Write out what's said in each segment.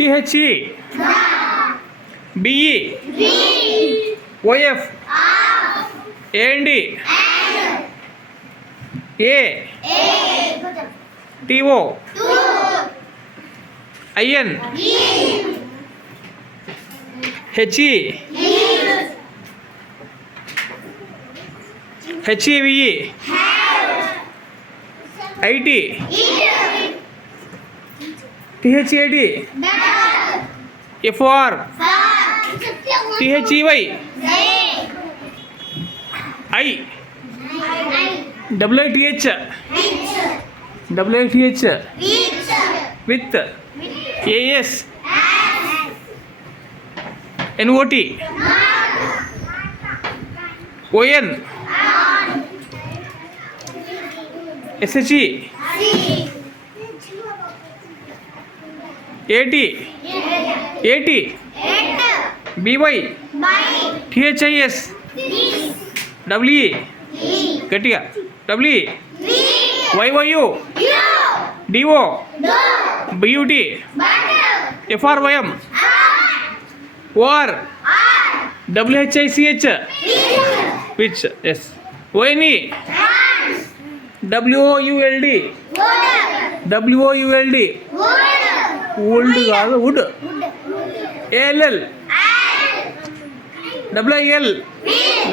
THE BE OF AND A TO IN HE HEVE IT THAD FOR THEY I WITH with AS NOT ON SHE AT BY THIS WE గట్టిగా WE YYU DO BUT FRYM OR WHICH which yes ONE WOULD old కాదు would ALL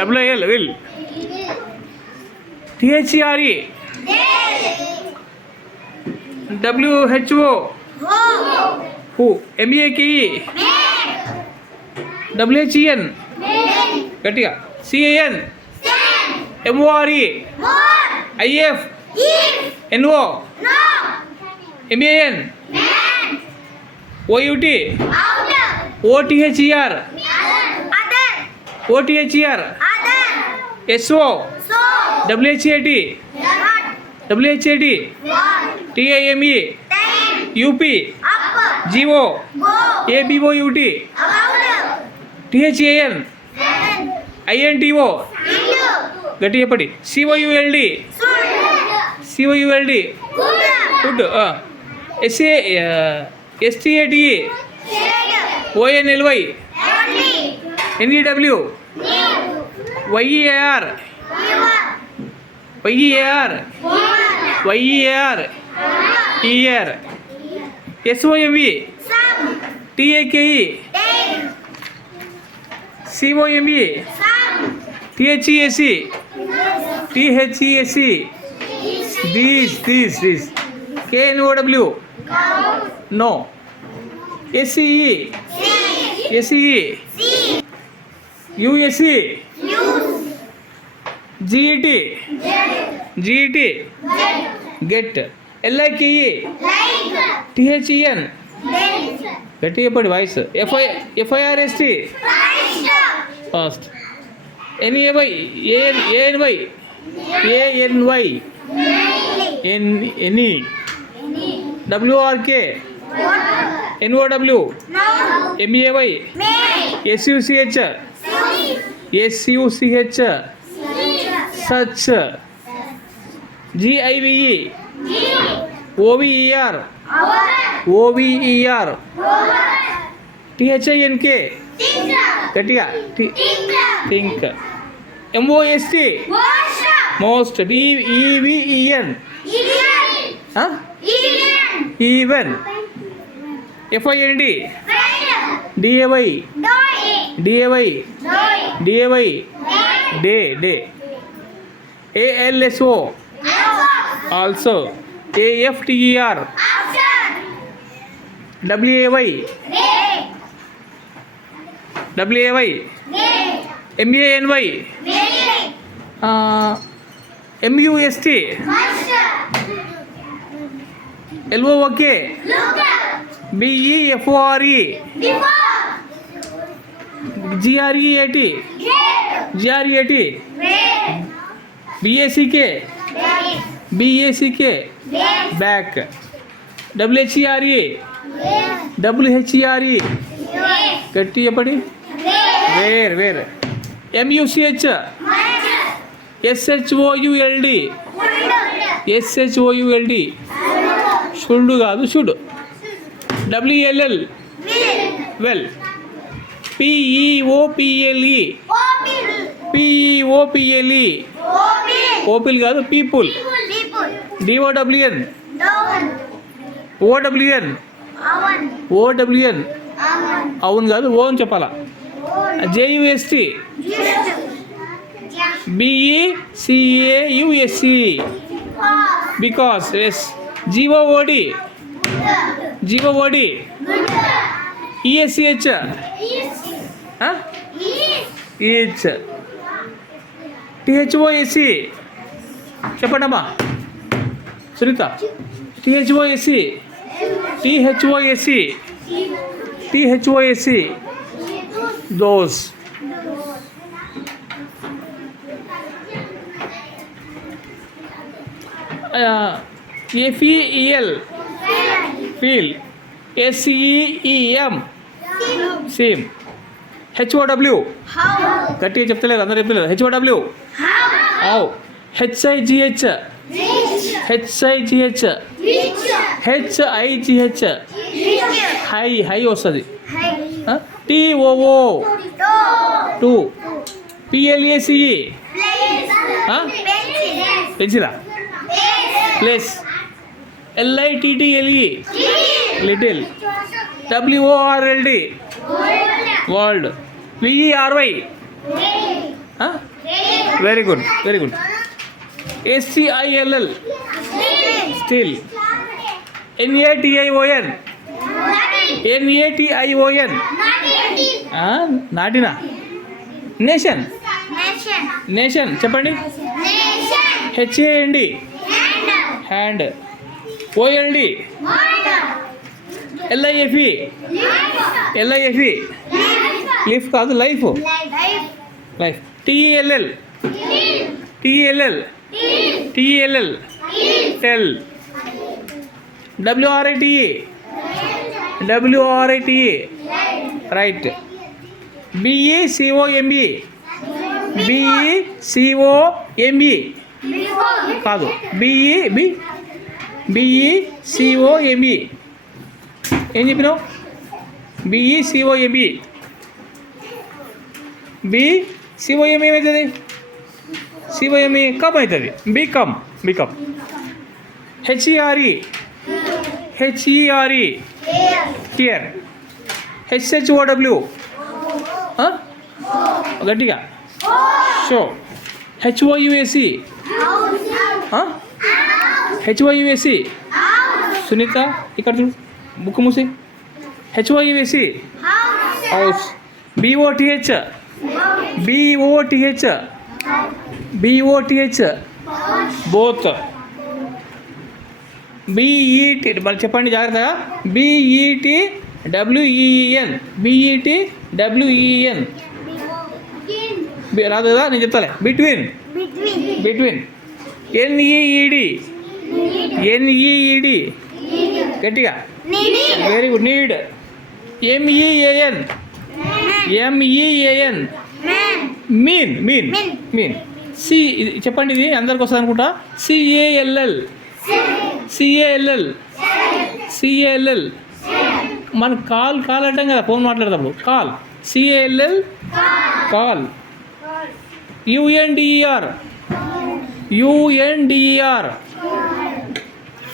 WIL will THERE WHO who MEAKE WHEN గట్టిగా CAN MORE IF NO MAN OUT OTHER SO WHAT TIME UP GO ABOUT THAN INTO గట్టి చెప్పండి COULD food STADE ONLY NEW YEAR ER SOME TAKE COME THESE these KNOW no SCE USE GET get LIKE THEN గట్టి చెప్పండి voice FIRST fast NAY ANY WRK NOW MAY SUCH such GIVE OVER THINK గట్టిగా think MOST most DEVEN even FIND DAY day ALSO also AFTER WAY MANY MUST LOK BEFORE GREAT BACK back WHERE గట్టి చెప్పండి wear MUCH SHOULD should కాదు should WLL well. PEOPLE. PEOPLE. ఓపిల్ కాదు, people. DOWN. OWN. అవును కాదు, ఓ అని చెప్పాలా. JUST. BECAUSE. Because. Yes. GOOD. ESCH. EH. THOSE. చెప్పండమ్మా Sunitha. THOSE. Those. FEEL. Feel. SEEM. Same. HOW. గట్టిగా చెప్తలేరు అందరు చెప్పలేరు. HOW. హౌ. HIGH. హై వస్తుంది. TOO. టూ. PLACE. పెన్సిలా. Place. LITTLE. Little. WORLD. World. VERY. Very good. STILL. Still. NATION. నాటినా. Nation చెప్పండి. HAND. Hand. OLD. LIFE. లిఫ్ కాదు, life. TELL. Tell. WRITE. Write. BECOME. కాదు, BECOME. ఏం చెప్పినావు? BECOME. ఏమవుతుంది? COME కమ్ అవుతుంది. బికమ్. HERE. హియర్. SHOW. గట్టిగా. షో. HOUSE. సునీత ఇక్కడ చూడు, బుక్ మూసి. HOUSE. House. BOTH. Both. BET. మరి చెప్పండి జాగ్రత్తగా. BETWEEN. రాదు కదా, నేను చెప్తాలే. బిట్వీన్. NEED. గట్టిగా. Very good. Need. MEAN. Mean. చెప్పండి, ఇది అందరికి వస్తుంది అనుకుంటా. CALL. మన కాల్ అంటాం కదా, ఫోన్ మాట్లాడేటప్పుడు. కాల్. CALL. కాల్. UNDER.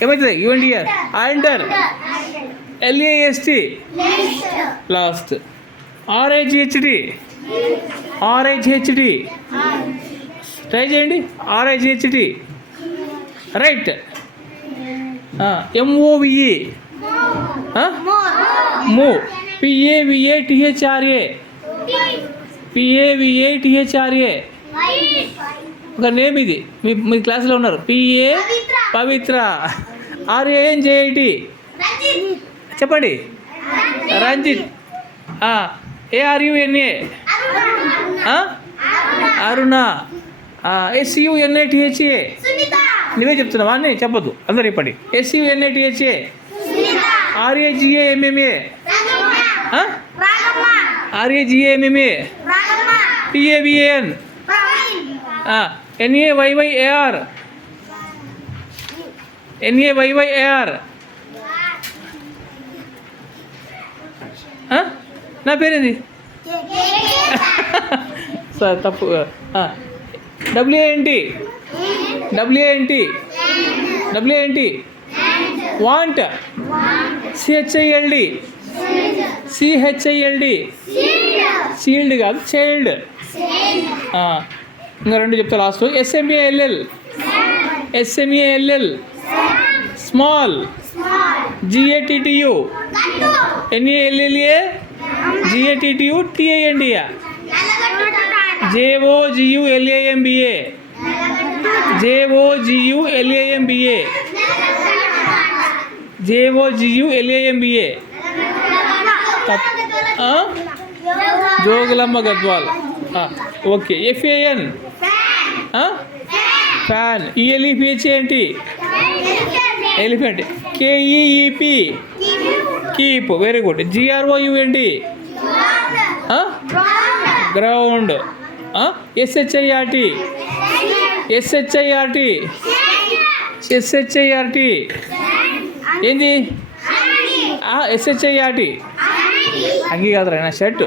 ఏమవుతుంది? UNDER. Under. LAST. Last. RIGHT. Try చేయండి. RIGHT. Right. MOVE. Move. PAVATHRA. ఒక నేమ్ ఇది, మీ క్లాస్లో ఉన్నారు. పవిత్ర. RANJIT. చెప్పండి. రంజిత్. ARUNA. అరుణ. SUNATHA. నువ్వే చెప్తున్నావా అని చెప్పొద్దు, అందరు చెప్పండి. SUNATHA. RAGAMMA. PAVAN. NAYYAR. నా పేరేంది సార్ తప్పు డబ్ల్యూ ఏంటి డబ్ల్యూ ఏంటి డబ్ల్యూ ఏంటి వాంట్ సిహెచ్ఐఎల్డి సిహెచ్ఐఎల్డి షీల్డ్ కాదు చైల్డ్. ఇంకా రెండు చెప్తా లాస్ట్. ఎస్ఎంఏఎల్ఎల్ ఎస్ఎంఏఎల్ఎల్ స్మాల్ జిఏటిటియు ఎన్ఏఎల్ఎల్ఏ జిఏటిటియు టిఐఎన్డియా జేఓజియుఎల్ఏఎంబిఏ జేఓజియుఎల్ఏఎంబిఏ జేఓజియుఎల్ఏఎంబిఏ జోగులమ్మ గద్వాల్. ఓకే. FAN fan. ఈఎల్ఈపిహెచ్ ఏంటి ఎలిఫెంట్. కేఈఈపి కీప్. Very good. జిఆర్ఓయుఎండి గ్రౌండ్. ఎస్హెచ్ఐఆర్టి ఎస్హెచ్ఐఆర్టి ఎస్హెచ్ఐఆర్టి ఏంది ఎస్హెచ్ఐఆర్టి అంగీ కాదురా నా షర్టు.